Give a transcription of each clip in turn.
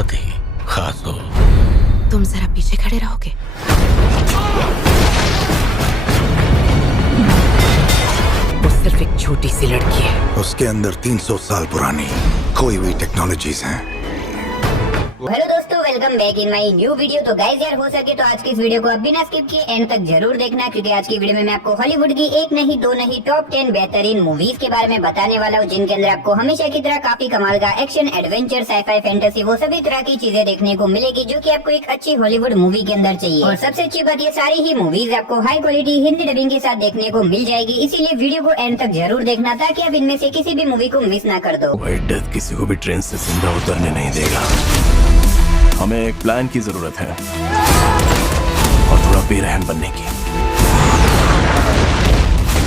बहुत ही खास हो। तुम जरा पीछे खड़े रहोगे? वो सिर्फ एक छोटी सी लड़की है। उसके अंदर 300 साल पुरानी खोई हुई टेक्नोलॉजीज हैं। हेलो दोस्तों, welcome back in my new video. तो गाइस यार, हो सके तो आज की इस वीडियो को आप बिना स्किप किए एंड तक जरूर देखना, क्योंकि आज की वीडियो में मैं आपको हॉलीवुड की एक नहीं दो नहीं टॉप 10 बेहतरीन मूवीज के बारे में बताने वाला हूँ, जिनके अंदर आपको हमेशा की तरह काफी कमाल का एक्शन, एडवेंचर, साईफाई, फैंटेसी, वो सभी तरह की चीजें देखने को मिलेगी जो की आपको एक अच्छी हॉलीवुड मूवी के अंदर चाहिए। और सबसे अच्छी बात, ये सारी ही मूवीज आपको हाई क्वालिटी हिंदी डबिंग के साथ देखने को मिल जाएगी, इसीलिए वीडियो को एंड तक जरूर देखना ताकि आप इनमें से किसी भी मूवी को मिस ना कर दो। व्हाइट डेथ किसी को भी ट्रेन से जिंदा उतरने नहीं देगा। हमें एक प्लान की जरूरत है और थोड़ा बेरहम बनने की।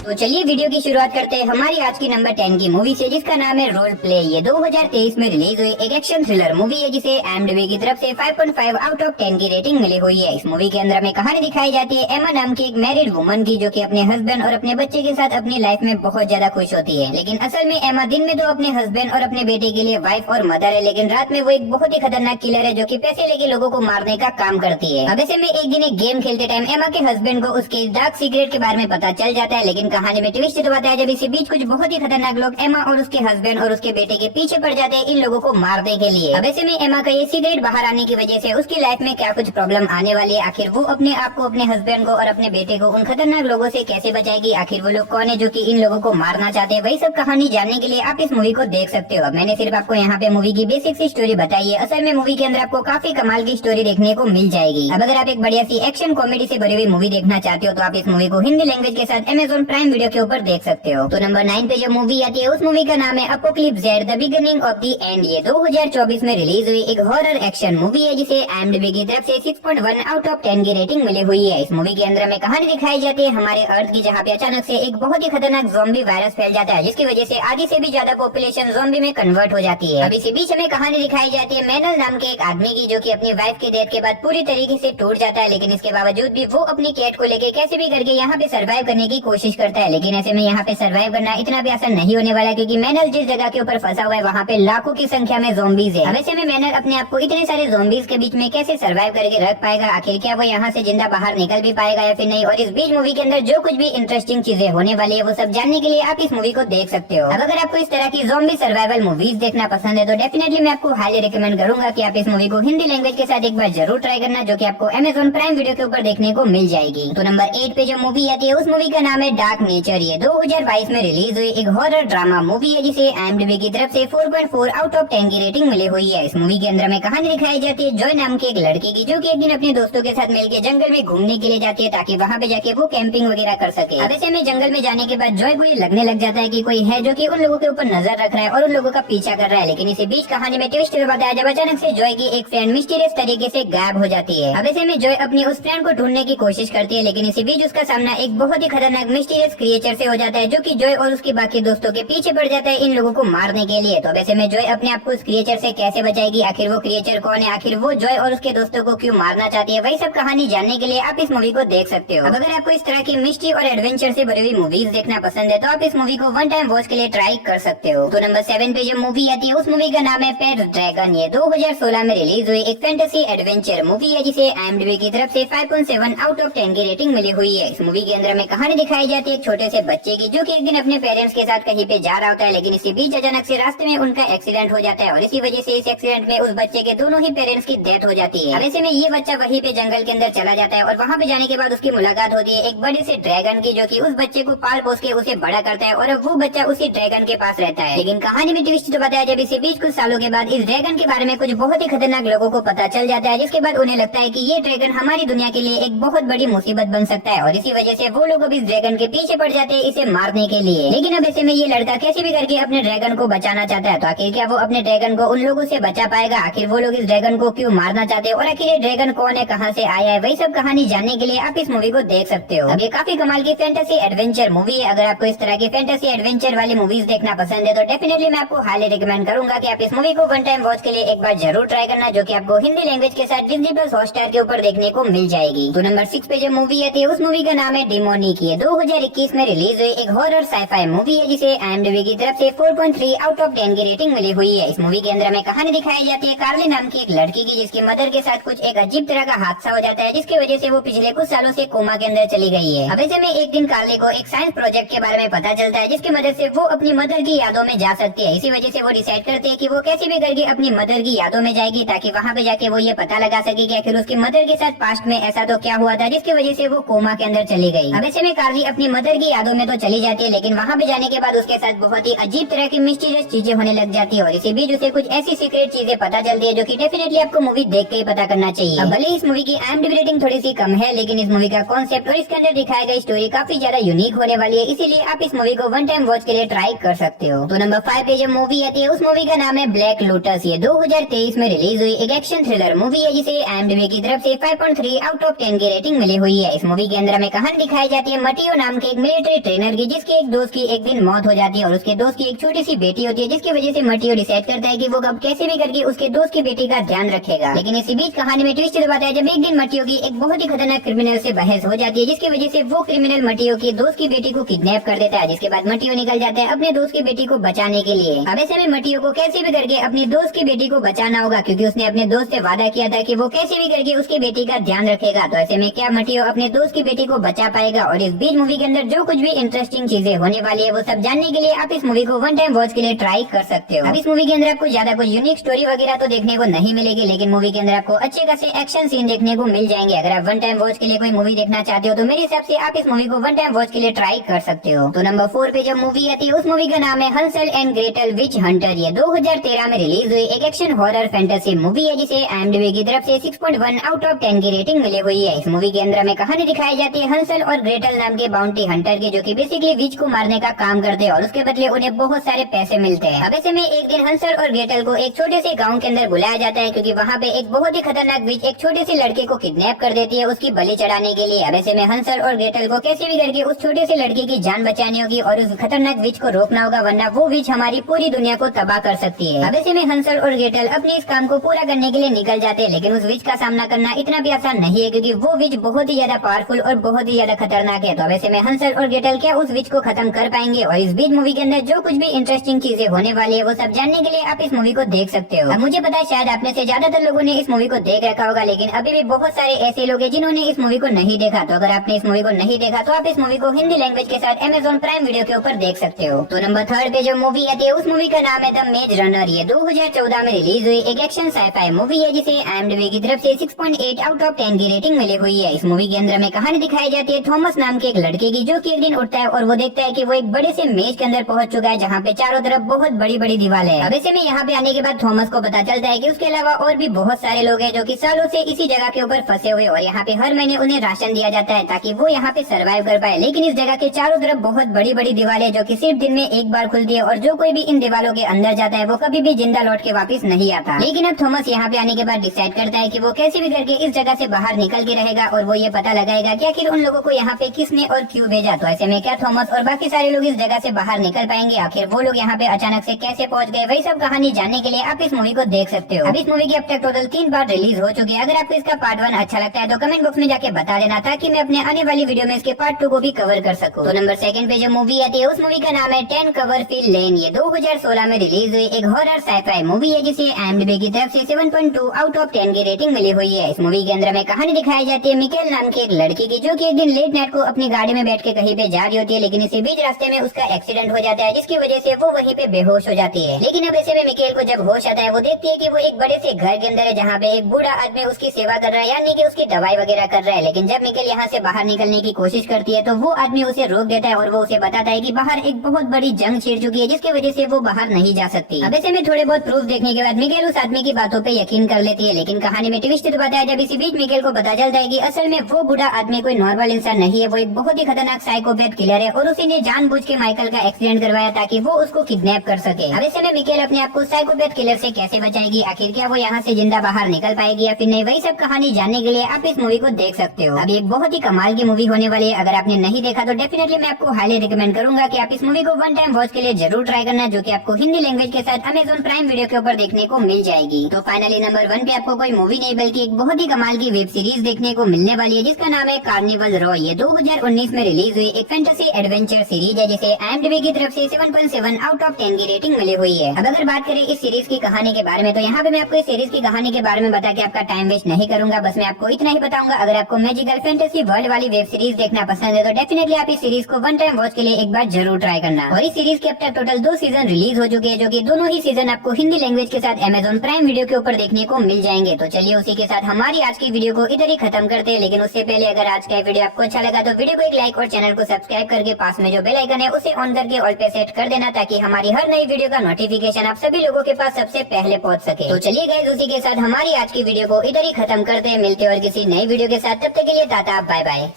तो चलिए वीडियो की शुरुआत करते हैं हमारी आज की नंबर 10 की मूवी से, जिसका नाम है रोल प्ले। ये 2023 में रिलीज हुई एक एक्शन थ्रिलर मूवी है, जिसे IMDb की तरफ से 5.5 आउट ऑफ 10 की रेटिंग मिली हुई है। इस मूवी के अंदर हमें कहानी दिखाई जाती है एमा नाम की एक मैरिड वुमन की, जो कि अपने हस्बैंड और अपने बच्चे के साथ अपनी लाइफ में बहुत ज्यादा खुश होती है। लेकिन असल में एमा दिन में तो अपने हस्बैंड और अपने बेटे के लिए वाइफ और मदर है, लेकिन रात में वो एक बहुत ही खतरनाक किलर है जो कि पैसे लेके लोगों को मारने का काम करती है। अब ऐसे में एक दिन एक गेम खेलते टाइम एमा के हस्बैंड को उसके डार्क सीक्रेट के बारे में पता चल जाता है, लेकिन कहानी में ट्विस्ट तो बताया जब इसी बीच कुछ बहुत ही खतरनाक लोग एमा और उसके हस्बैंड और उसके बेटे के पीछे पड़ जाते हैं इन लोगों को मारने के लिए। अब ऐसे में एमा का ये सीक्रेट बाहर आने की वजह से उसकी लाइफ में क्या कुछ प्रॉब्लम आने वाली है, आखिर वो अपने आप को, अपने हस्बैंड को और अपने बेटे को उन खतरनाक लोगों से कैसे बचाएगी, आखिर वो लोग कौन है जो कि इन लोगों को मारना चाहते हैं, वही सब कहानी जानने के लिए आप इस मूवी को देख सकते हो। मैंने सिर्फ आपको यहाँ पे मूवी की बेसिक सी स्टोरी बताई है, असल में मूवी के अंदर आपको काफी कमाल की स्टोरी देखने को मिल जाएगी। अब अगर आप एक बढ़िया सी एक्शन कॉमेडी से भरी हुई मूवी देखना चाहते हो तो आप इस मूवी को हिंदी लैंग्वेज के साथ Amazon प्राइम वीडियो के ऊपर देख सकते हो। तो नंबर 9 पे जो मूवी आती है उस मूवी का नाम है apocalypse Z the beginning of the end. ये 2024 में रिलीज हुई एक हॉरर एक्शन मूवी है, जिसे IMDb की तरफ से 6.1 आउट ऑफ 10 की रेटिंग मिली हुई है। इस मूवी के अंदर हमें कहानी दिखाई जाती है हमारे अर्थ की, जहाँ पे अचानक से एक बहुत ही खतरनाक ज़ॉम्बी वायरस फैल जाता है, जिसकी वजह से आधी से भी ज्यादा पॉपुलेशन ज़ॉम्बी में कन्वर्ट हो जाती है। अब इसी बीच हमें कहानी दिखाई जाती है मैनल नाम के एक आदमी की, जो की अपनी वाइफ के डेथ के बाद पूरी तरीके से टूट जाता है, लेकिन इसके बावजूद भी वो अपनी कैट को लेके कैसे भी करके यहाँ पे सर्वाइव करने की कोशिश करता है। लेकिन ऐसे में यहाँ पे सर्वाइव करना इतना भी आसान नहीं होने वाला, क्योंकि मैनल जिस जगह के ऊपर फंसा हुआ है वहाँ पे लाखों की संख्या में ज़ॉम्बीज है। अब ऐसे में मैनल अपने आप को इतने सारे ज़ॉम्बीज के बीच में कैसे सर्वाइव करके रख पाएगा, आखिर क्या वो यहाँ से जिंदा बाहर निकल भी पाएगा या फिर नहीं। और इस बीच मूवी के अंदर जो कुछ भी इंटरेस्टिंग चीजें होने वाली है वो सब जानने के लिए आप इस मूवी को देख सकते हो। अब अगर आपको इस तरह की ज़ॉम्बी सर्वाइवल मूवीज देखना पसंद है तो डेफिनेटली मैं आपको हाईली रिकमेंड करूंगा कि आप इस मूवी को हिंदी लैंग्वेज के साथ एक बार जरूर ट्राई करना, जो कि आपको Amazon प्राइम वीडियो के ऊपर देखने को मिल जाएगी। तो नंबर 8 पे जो मूवी आती है उस मूवी का नाम है डार्क नेचर। ये 2022 में रिलीज हुई एक हॉरर ड्रामा मूवी है, जिसे IMDb की तरफ से 4.4 आउट ऑफ 10 की रेटिंग मिली हुई है। इस मूवी के अंदर हमें कहानी दिखाई जाती है जॉय नाम के एक लड़के की, जो कि एक दिन अपने दोस्तों के साथ मिलकर जंगल में घूमने के लिए जाती है ताकि वहाँ पे जाके वो कैंपिंग वगैरह कर सके। अब ऐसे में जंगल में जाने के बाद जॉय को ये लगने लग जाता है कि कोई है जो कि उन लोगों के ऊपर नजर रख रहा है और उन लोगों का पीछा कर रहा है। लेकिन इसी बीच कहानी में ट्विस्ट बताया जब अचानक से जॉय की एक फ्रेंड मिस्टीरियस तरीके से गायब हो जाती है। अब ऐसे में जॉय अपनी उस फ्रेंड को ढूंढने की कोशिश करती है, लेकिन इसी बीच उसका सामना एक बहुत ही खतरनाक मिस्टीरियस क्रिएचर से हो जाता है, जो कि जॉय और उसके बाकी दोस्तों के पीछे पड़ जाता है इन लोगों को मारने के लिए। तो अब ऐसे में जॉय अपने आप को उस क्रिएचर से कैसे बचाएगी, आखिर वो क्रिएचर कौन है, आखिर वो जॉय और उसके दोस्तों को क्यों मारना चाहती है, वही सब कहानी जानने के लिए आप इस मूवी को देख सकते हो। अब अगर आपको इस तरह की मिस्ट्री और एडवेंचर से भरी हुई मूवीज देखना पसंद है तो आप इस मूवी को वन टाइम वॉच के लिए ट्राई कर सकते हो। तो नंबर 7 पे जो मूवी आती है उस मूवी का नाम है पेट ड्रैगन। ये 2016 में रिलीज हुई एक फैंटेसी एडवेंचर मूवी है, जिसे IMDb की तरफ से 5.7 आउट ऑफ 10 की रेटिंग मिली हुई है। इस मूवी के अंदर हमें कहानी दिखाई जाती है एक छोटे से बच्चे की, जो कि एक दिन अपने पेरेंट्स के साथ कहीं पे जा रहा होता है, लेकिन इसी बीच अचानक से रास्ते में उनका एक्सीडेंट हो जाता है और इसी वजह से इस एक्सीडेंट में उस बच्चे के दोनों ही पेरेंट्स की डेथ हो जाती है। अब ऐसे में ये बच्चा वहीं पे जंगल के अंदर चला जाता है और वहाँ पे जाने के बाद उसकी मुलाकात होती है एक बड़े से ड्रैगन की, जो कि उस बच्चे को पाल पोस के उसे बड़ा करता है और अब वो बच्चा उसी ड्रैगन के पास रहता है। लेकिन कहानी में ट्विस्ट तो बताया जब इसी बीच कुछ सालों के बाद इस ड्रैगन के बारे में कुछ बहुत ही खतरनाक लोगों को पता चल जाता है, जिसके बाद उन्हें लगता है कि ये ड्रैगन हमारी दुनिया के लिए एक बहुत बड़ी मुसीबत बन सकता है और इसी वजह से वो लोग अब इस ड्रैगन के पीछे पड़ जाते हैं इसे मारने के लिए। लेकिन अब ऐसे में ये लड़का कैसे भी करके अपने ड्रैगन को बचाना चाहता है, तो आखिर क्या वो अपने ड्रैगन को उन लोगों से बचा पाएगा, आखिर वो लोग इस ड्रैगन को क्यों मारना चाहते हैं और आखिर ये ड्रैगन कौन है, कहाँ से आया है, वही सब कहानी जानने के लिए आप इस मूवी को देख सकते हो। अब ये काफी कमाल की फैंटेसी एडवेंचर मूवी है। अगर आपको इस तरह की फैंटेसी एडवेंचर वाली मूवीज देखना पसंद है तो डेफिनेटली मैं आपको हाईली रिकमेंड करूंगा कि आप इस मूवी को वन टाइम वॉच के लिए एक बार जरूर ट्राई करना, जो कि आपको हिंदी लैंग्वेज के साथ डिज्नी प्लस हॉटस्टार के ऊपर देखने को मिल जाएगी। तो नंबर 6 पे जो मूवी आती है उस मूवी का नाम है डेमोनिक। ये 2021 2021 में रिलीज हुई एक हॉरर साइफाई मूवी है जिसे IMDb की तरफ से 4.3 आउट ऑफ 10 की रेटिंग मिली हुई है। इस मूवी के अंदर हमें कहानी दिखाई जाती है कार्ली नाम की एक लड़की की, जिसकी मदर के साथ कुछ एक अजीब तरह का हादसा हो जाता है, जिसकी वजह से वो पिछले कुछ सालों से कोमा के अंदर चली गई है। अब ऐसे में एक दिन कार्ली को एक साइंस प्रोजेक्ट के बारे में पता चलता है, जिसकी मदद से वो अपनी मदर की यादों में जा सकती है। इसी वजह से वो डिसाइड करते हैं कि वो कैसे भी करके अपनी मदर की यादों में जाएगी, ताकि वहाँ पे जाके वो ये पता लगा सके कि आखिर उसकी मदर के साथ पास्ट में ऐसा तो क्या हुआ था जिसकी वजह से वो कोमा के अंदर चली गई। अब ऐसे में कार्ली अपनी मदर की यादों में तो चली जाती है, लेकिन वहाँ पे जाने के बाद उसके साथ बहुत ही अजीब तरह की मिस्टीरियस चीजें होने लग जाती है और इसी बीच उसे कुछ ऐसी सीक्रेट चीजें पता चलती है जो कि डेफिनेटली आपको मूवी देख के ही पता करना चाहिए। अब भले इस मूवी की IMDb रेटिंग थोड़ी सी कम है, लेकिन इस मूवी का कॉन्सेप्ट और इसके अंदर दिखाई गई स्टोरी काफी ज्यादा यूनिक होने वाली है, इसीलिए आप इस मूवी को वन टाइम वॉच के लिए ट्राई कर सकते हो। तो नंबर 5 पे जो मूवी आती है उस मूवी का नाम है ब्लैक लोटस। ये 2023 में रिलीज हुई एक एक्शन थ्रिलर मूवी है जिसे IMDb की तरफ से 5.3 आउट ऑफ 10 की रेटिंग मिली हुई है। इस मूवी के अंदर हमें कहानी दिखाई जाती है मटियो नाम के एक मिलिट्री ट्रेनर की, जिसके एक दोस्त की एक दिन मौत हो जाती है और उसके दोस्त की एक छोटी सी बेटी होती है, जिसकी वजह से मटियो डिसाइड करता है कि वो अब कैसे भी करके उसके दोस्त की बेटी का ध्यान रखेगा। लेकिन इसी बीच कहानी में ट्विस्ट दबाता है जब एक दिन मटियो की एक बहुत ही खतरनाक क्रिमिनल से बहस हो जाती है, जिसकी वजह से वो क्रिमिनल मटियो के दोस्त की बेटी को किडनैप कर देता है, जिसके बाद मटियो निकल जाता है अपने दोस्त की बेटी को बचाने के लिए। अब ऐसे में मटियो को कैसे भी करके अपनी दोस्त की बेटी को बचाना होगा, क्योंकि उसने अपने दोस्त से वादा किया था कि वो कैसे भी करके उसकी बेटी का ध्यान रखेगा। तो ऐसे में क्या मटियो अपने दोस्त की बेटी को बचा पाएगा? और इस बीच मूवी के अंदर जो कुछ भी इंटरेस्टिंग चीजें होने वाली है वो सब जानने के लिए आप इस मूवी को वन टाइम वॉच के लिए ट्राई कर सकते हो। अब इस मूवी के अंदर आपको ज्यादा कोई यूनिक स्टोरी वगैरह तो देखने को नहीं मिलेगी, लेकिन मूवी के अंदर आपको अच्छे खासे एक्शन सीन देखने को मिल जाएंगे। अगर आप वन टाइम वॉच के लिए कोई मूवी देखना चाहते हो तो मेरे हिसाब से आप इस मूवी को वन टाइम वॉच के लिए ट्राई कर सकते हो। तो नंबर 4 पे जो मूवी आती है उस मूवी का नाम है Hansal and Gretel which Hunter. ये 2013 में रिलीज हुई एक एक्शन हॉरर फैंटेसी मूवी है जिसे IMDb की तरफ से 6.1 आउट ऑफ 10 की रेटिंग मिली हुई है। इस मूवी के अंदर हमें कहानी दिखाई जाती है हंसल और ग्रेटल नाम के बाउंटी हंटर के, जो कि बेसिकली विच को मारने का काम करते हैं और उसके बदले उन्हें बहुत सारे पैसे मिलते हैं। अब ऐसे में एक दिन हंसल और ग्रेटल को एक छोटे से गाँव के अंदर बुलाया जाता है, क्योंकि वहाँ पे एक बहुत ही खतरनाक विच एक छोटे से लड़के को किडनैप कर देती है उसकी बलि चढ़ाने के लिए। अब ऐसे में हंसल और ग्रेटल को कैसे भी करके उस छोटे से लड़के की जान बचानी होगी और उस खतरनाक विच को रोकना होगा, वरना वो विच हमारी पूरी दुनिया को तबाह कर सकती है। अब ऐसे में हंसल और ग्रेटल अपने इस काम को पूरा करने के लिए निकल जाते हैं, लेकिन उस विच का सामना करना इतना भी आसान नहीं है, क्योंकि वो विच बहुत ही ज्यादा पावरफुल और बहुत ही ज्यादा खतरनाक है। तो अब ऐसे में हंसल और ग्रेटल क्या उस विच को खत्म कर पाएंगे? और इस बीच मूवी के अंदर जो कुछ भी इंटरेस्टिंग चीजें होने वाली है वो सब जानने के लिए आप इस मूवी को देख सकते हो। अब मुझे पता है शायद आप में से ज्यादातर लोगों ने इस मूवी को देख रखा होगा, लेकिन अभी भी बहुत सारे ऐसे लोग हैं जिन्होंने इस मूवी को नहीं देखा। तो अगर आपने इस मूवी को नहीं देखा तो आप इस मूवी को हिंदी लैंग्वेज के साथ Amazon प्राइम वीडियो के ऊपर देख सकते हो। तो नंबर 3 पे जो मूवी आती है उस मूवी का नाम है द मेज रनर। ये 2014 में रिलीज हुई एक एक्शन साइफाई मूवी है जिसे IMDb की तरफ से 6.8 आउट ऑफ 10 की रेटिंग मिली हुई है। इस मूवी के अंदर हमें कहानी दिखाई जाती है थॉमस नाम के एक लड़के की, जो कि एक दिन उठता है और वो देखता है कि वो एक बड़े से मेज के अंदर पहुंच चुका है, जहाँ पे चारों तरफ बहुत बड़ी बड़ी दीवार है। अब ऐसे में यहाँ पे आने के बाद थॉमस को पता चलता है कि उसके अलावा और भी बहुत सारे लोग हैं जो कि सालों से इसी जगह के ऊपर फंसे हुए, और यहाँ पे हर महीने उन्हें राशन दिया जाता है ताकि वो यहाँ पे सरवाइव कर पाए। लेकिन इस जगह के चारों तरफ बहुत बड़ी बड़ी दीवारें जो कि सिर्फ दिन में एक बार खुलती है, और जो कोई भी इन दीवारों के अंदर जाता है वो कभी भी जिंदा लौट के वापस नहीं आता। लेकिन अब थॉमस यहाँ पे आने के बाद डिसाइड करता है कि वो कैसे भी करके इस जगह से बाहर निकल के रहेगा और वो ये पता लगाएगा कि आखिर उन लोगों को यहाँ पे किसने और क्यों भेजा। तो ऐसे में क्या थॉमस और बाकी सारे लोग इस जगह से बाहर निकल पाएंगे? आखिर वो लोग यहाँ पे अचानक से कैसे पहुँच गए? वही सब कहानी जानने के लिए आप इस मूवी को देख सकते हो। अब इस मूवी की अब तक टोटल 3 बार रिलीज हो चुकी है। अगर आपको इसका पार्ट 1 अच्छा लगता है तो कमेंट बॉक्स में जाके बता देना, ताकि मैं अपने आने वाली वीडियो में इसके पार्ट 2 को भी कवर कर सकूं। तो नंबर 2 पे जो मूवी आती है उस मूवी का नाम है 10 क्लोवरफील्ड लेन। ये 2016 में रिलीज हुई एक हॉरर साइफाई मूवी है जिसे IMDb की तरफ से 7.2 आउट ऑफ 10 की रेटिंग मिली हुई है। इस मूवी के अंदर हमें कहानी दिखाई जाती है मिकेल नाम की एक लड़की की, जो कि एक दिन लेट नाइट को अपनी गाड़ी में बैठ के कहीं पे जा रही होती है, लेकिन इसी बीच रास्ते में उसका एक्सीडेंट हो जाता है, जिसकी वजह से वो वहीं पे बेहोश हो जाती है। लेकिन अब ऐसे में मिकेल को जब होश आता है वो देखती है कि वो एक बड़े से घर के अंदर है, जहाँ पे एक बूढ़ा आदमी उसकी सेवा कर रहा है, यानी कि उसकी दवाई वगैरह कर रहा है। लेकिन जब मिकेल यहाँ से बाहर निकलने की कोशिश करती है तो वो आदमी उसे रोक देता है और वो उसे बताता है कि बाहर एक बहुत बड़ी जंग छिड़ चुकी है, जिसकी वजह से वो बाहर नहीं जा सकती। अब ऐसे में थोड़े बहुत प्रूफ देखने के बाद मिकेल उस आदमी की बातों पे यकीन कर लेती है। लेकिन कहानी में ट्विस्ट तो बताया जब इसी बीच मिकेल को पता चलता है कि असल में वो बूढ़ा आदमी कोई नॉर्मल इंसान नहीं है, वो एक बहुत ही खतरनाक साइकोपैथ किलर है, और उसी ने जानबूझ के माइकल का एक्सीडेंट करवाया ताकि वो उसको किडनैप कर सके। अब ऐसे में मिकेल अपने आप को साइकोपैथ किलर से कैसे बचाएगी? आखिर क्या वो यहाँ से जिंदा बाहर निकल पाएगी या फिर नहीं? वही सब कहानी जानने के लिए आप इस मूवी को देख सकते हो। अब ये बहुत ही कमाल की मूवी होने वाली है। अगर आपने नहीं देखा तो डेफिनेटली मैं आपको हाईली रिकमेंड करूंगा कि आप इस मूवी को वन टाइम वॉच के लिए जरूर ट्राई करना, जो कि आपको हिंदी लैंग्वेज के साथ Amazon प्राइम वीडियो के ऊपर देखने को मिल जाएगी। तो फाइनली नंबर 1 पे आपको कोई मूवी नहीं बल्कि एक बहुत ही कमाल की वेब सीरीज देखने को मिलने वाली है जिसका नाम है कार्निवल रॉ। ये 2019 में रिलीज रिलीज हुई एक फैंटेसी एडवेंचर सीरीज है जिसे IMDb की तरफ से 7.7 आउट ऑफ 10 की रेटिंग मिली हुई है। अब अगर बात करें इस सीरीज की कहानी के बारे में, तो यहाँ पे मैं आपको इस सीरीज की कहानी के बारे में बता के आपका टाइम वेस्ट नहीं करूंगा। बस मैं आपको इतना ही बताऊंगा, अगर आपको मैजिकल फैंटेसी वर्ल्ड वाली वेब सीरीज देखना पसंद है तो डेफिनेटली आप इस सीरीज को वन टाइम वॉच के लिए एक बार जरूर ट्राई करना। और इस सीरीज के अब तक टोटल 2 सीजन रिलीज हो चुके हैं, जो कि दोनों ही सीजन आपको हिंदी लैंग्वेज के साथ Amazon प्राइम वीडियो के ऊपर देखने को मिल जाएंगे। तो चलिए उसी के साथ हमारी आज की वीडियो को इधर ही खत्म करते हैं। लेकिन उससे पहले अगर आज का वीडियो आपको अच्छा लगा तो वीडियो को एक लाइक और चैनल को सब्सक्राइब करके पास में जो बेल आइकन है उसे ऑन करके ऑल पे सेट कर देना, ताकि हमारी हर नई वीडियो का नोटिफिकेशन आप सभी लोगों के पास सबसे पहले पहुंच सके। तो चलिए गाइस, उसी के साथ हमारी आज की वीडियो को इधर ही खत्म करते हैं। मिलते हैं और किसी नई वीडियो के साथ, तब तक के लिए टाटा बाय बाय।